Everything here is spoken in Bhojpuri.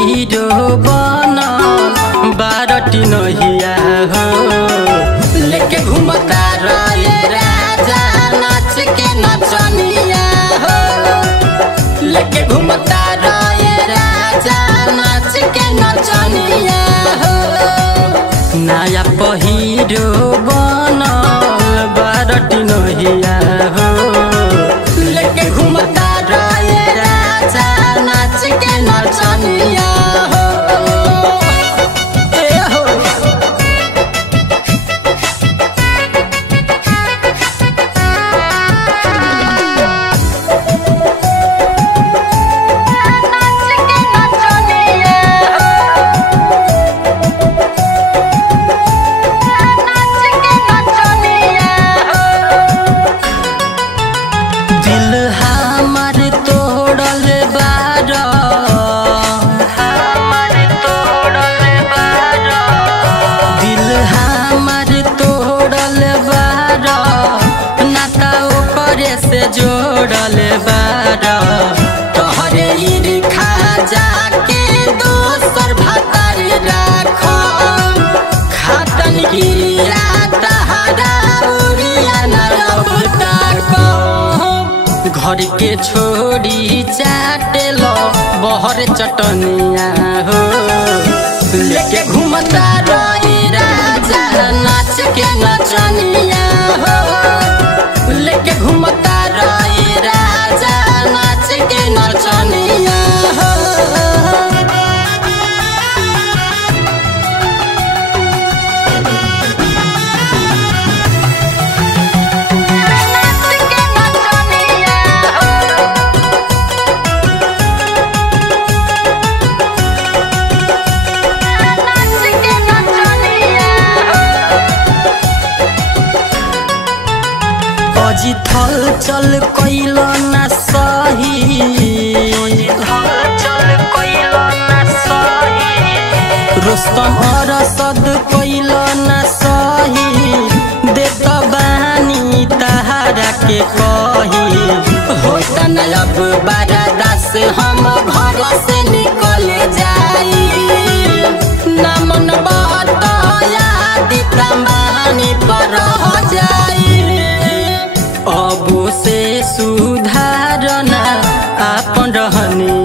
हीरो बनल बारटी नहिया हो लेके घूमता रहे राजा नाच के नचनिया हो लेके घूमता रहे राजा नाच के नचनिया हो नया हीरो बनल बारटी नहिया हो लेके घूमता रहे राजा नाच के नचनिया हो जोड़ल बारा तोहरे ईर्खा जाके दोसर भातर राखो खातन गिरिया तहरा उड़िया नरबता को घर के छोड़ी चाटे लो बहर चटनिया हो लेके घूमता रही राजा नाच के नचनिया हो लेके घूमता रही राजा नाच के नचनिया हो अजी थल चल कैल ना सही रुस्तम अरसद कैल ना सही देत बानी तहारा के कही होता न अब बरदास हम घर से निकल जाई ना मन बात याद तमानी पर हो जाई अब से सुधारना आपन रहनी